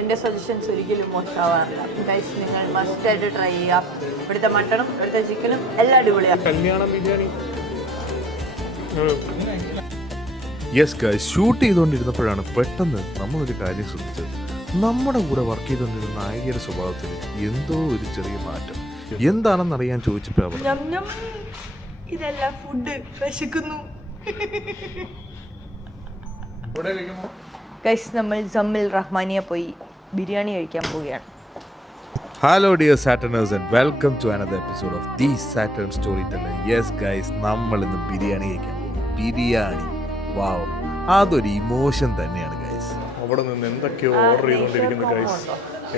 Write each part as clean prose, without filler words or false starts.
ഇതിൻ്റെ സജഷൻസ് ഒരിക്കലും മോശമാവാറില്ല. ഗൈസ് നിങ്ങൾ മസ്റ്റായിട്ട് ട്രൈ ചെയ്യുക. ഇവിടുത്തെ മട്ടണും ഇവിടുത്തെ ചിക്കനും എല്ലാം അടിപൊളിയാണ്. കല്യാണം ബിരിയാണി. യെസ് ഗൈസ്, ഷൂട്ട് ചെയ്തുകൊണ്ടിരുന്നപ്പോഴാണ് പെട്ടെന്ന് നമ്മളൊരു കാര്യം ശ്രദ്ധിച്ചത്. നമ്മുടെ കൂടെ വർക്ക് ചെയ്തുകൊണ്ടിരുന്ന നായികയുടെ സ്വഭാവത്തിൽ എന്തോ ഒരു ചെറിയ മാറ്റം. എന്താണെന്നറിയാൻ ചോദിച്ചപ്പോൾ ഇതല്ല ഫുഡ്, വിശക്കുന്നു. ഗൈസ് നമ്മൾ ജമ്മിൽ റഹ്മാനിയ പോയി ബിരിയാണി കഴിക്കാൻ പോവുകയാണ്. Hello dear Saturners and welcome to another episode of the Saturn story teller. Yes guys, നമ്മൾ ഇന്ന് ബിരിയാണി കഴിക്കാൻ പോകും. ബിരിയാണി, വാവ്, അതൊരു ഇമോഷൻ തന്നെയാണ് ഗൈസ്. അവിടെ നിന്ന് എന്തൊക്കെയോ ഓർഡർ ചെയ്തുകൊണ്ടിരിക്കുന്നു ഗൈസ്.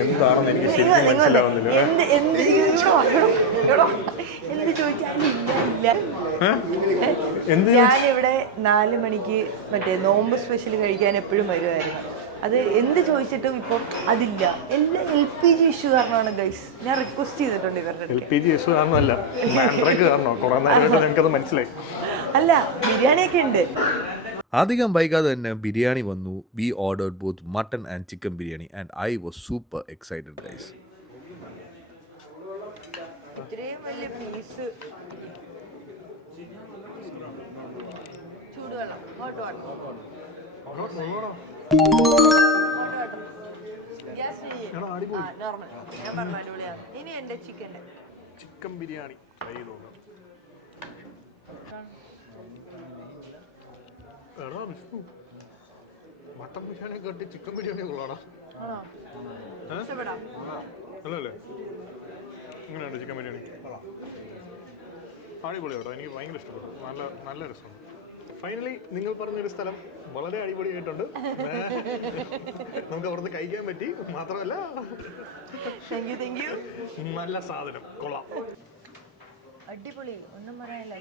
എന്താണെന്ന് എനിക്ക് ശരിക്കും മനസ്സിലാവുന്നില്ല. ഞാനിവിടെ 4 മണിക്ക് മറ്റേ നോമ്പ് സ്പെഷ്യൽ കഴിക്കാൻ എപ്പോഴും വരുമായിരുന്നു. അത് എന്ത് ചോദിച്ചിട്ടും ഇപ്പം അതില്ല. എല്ലാം LPG ഇഷ്യൂ കാരണമാണ് ഗൈസ്. ഞാൻ റിക്വസ്റ്റ് ചെയ്തിട്ടുണ്ട് ഇവരുടെ. LPG ഇഷ്യൂ കാരണമല്ല, മാൻഡ്രേക്ക് കാരണോ? കുറെ നേരമായിട്ട് എനിക്കത് മനസ്സിലായി. അല്ല, ബിരിയാണിയൊക്കെ ഉണ്ട്. അധികം വൈകാതെ തന്നെ ബിരിയാണി വന്നു. We ordered both mutton and chicken biryani and I was super excited guys. ഇത്രയും വലിയ പീസ് ചൂടുവെള്ളം, ഹോട്ട് വാട്ടർ, നോർമൽ. ഞാൻ പറഞ്ഞു അടിപൊളിയാണ്. ഇനി എൻ്റെ ചിക്കൻ ബിരിയാണി ട്രൈ ചെയ്ത് നോക്കാം. എടാ വിഷ്ണു, മട്ടൻ ബിരിയാണി കട്ടി ചിക്കൻ ബിരിയാണി കൊള്ളാടാ. അല്ലല്ലേ? എങ്ങനെയുണ്ട് ചിക്കൻ ബിരിയാണി? അടിപൊളി കേട്ടോ, എനിക്ക് ഭയങ്കര ഇഷ്ടപ്പെട്ടു. നല്ല രസമാണ്. ഫൈനലി നിങ്ങൾ പറഞ്ഞൊരു സ്ഥലം വളരെ അടിപൊളിയായിട്ടുണ്ട്. നമുക്ക് അവിടുന്ന് കഴിക്കാൻ പറ്റി. മാത്രമല്ല നല്ല സാധനം, കൊള്ളാം, അടിപൊളി. ഒന്നും പറയാനില്ല.